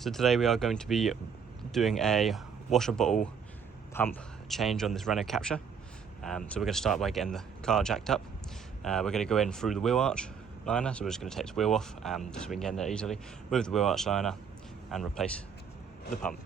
So today we are going to be doing a washer bottle pump change on this Renault Captur. So we're going to start by getting the car jacked up. We're going to go in through the wheel arch liner, so we're just going to take this wheel off just so we can get in there easily, remove the wheel arch liner and replace the pump.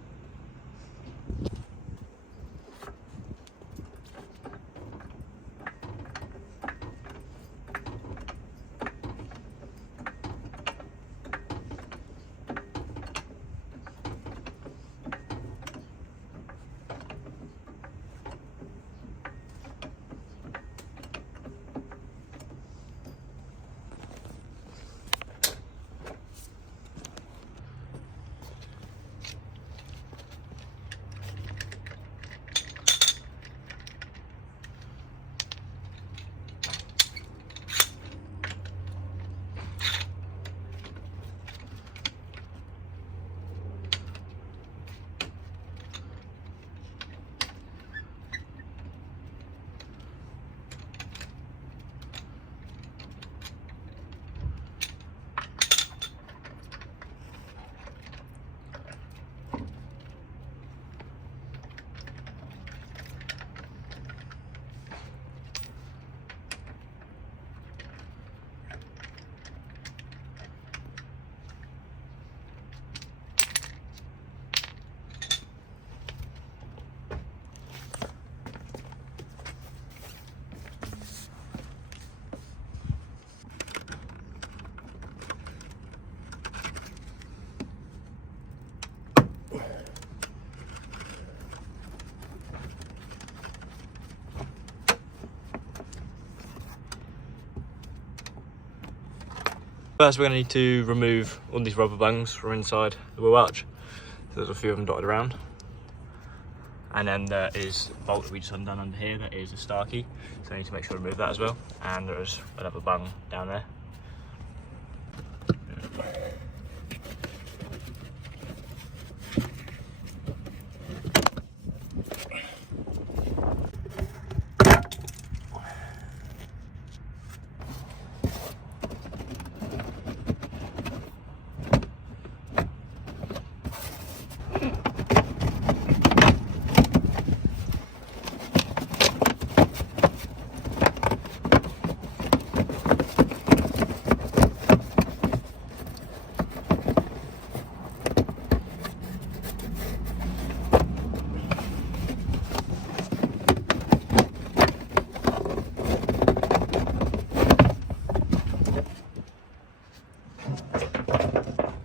First we're going to need to remove all these rubber bungs from inside the wheel arch. So there's a few of them dotted around. And then there is a bolt that we just undone under here, that is a star key. So I need to make sure to remove that as well. And there's another bung down there.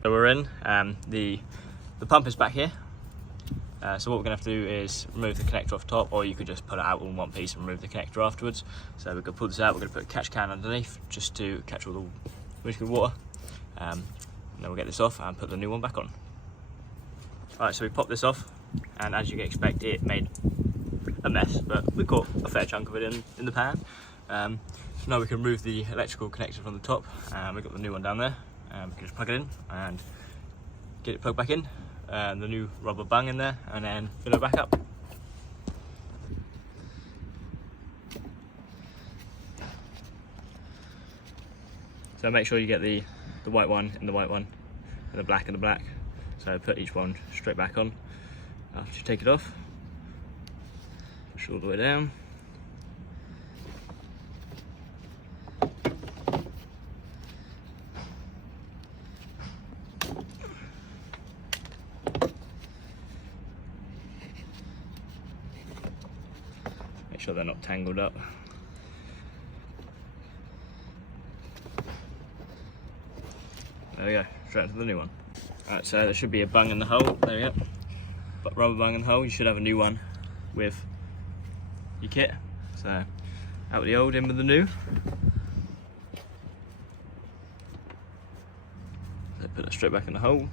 So we're in, the pump is back here, so what we're going to have to do is remove the connector off top, or you could just pull it out in one piece and remove the connector afterwards. So we're going to pull this out, we're going to put a catch can underneath just to catch all the windscreen water, and then we'll get this off and put the new one back on. Alright, so we popped this off, and as you can expect it made a mess, but we caught a fair chunk of it in the pan. So now we can remove the electrical connector from the top, and we've got the new one down there. We can just plug it in and get it plugged back in, and the new rubber bung in there, and then fill it back up. So make sure you get the white one in the white one, and the black in the black. So put each one straight back on. After you take it off, push all the way down. Make sure they're not tangled up. There we go, straight into the new one. Alright, so there should be a bung in the hole, there we go. But rubber bung in the hole, you should have a new one with your kit. So out with the old, in with the new. So put it straight back in the hole.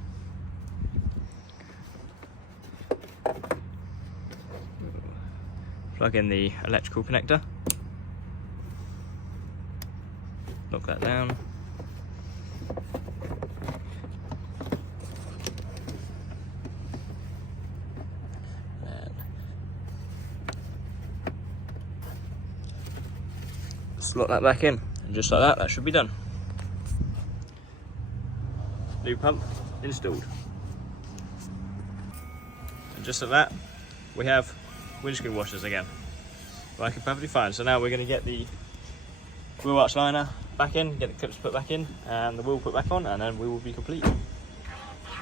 Plug in the electrical connector, lock that down, and slot that back in, and just like that, that should be done. New pump installed. just like that, we have windscreen washers again. Working perfectly fine. So now we're going to get the wheel arch liner back in, get the clips put back in, and the wheel put back on, and then we will be complete.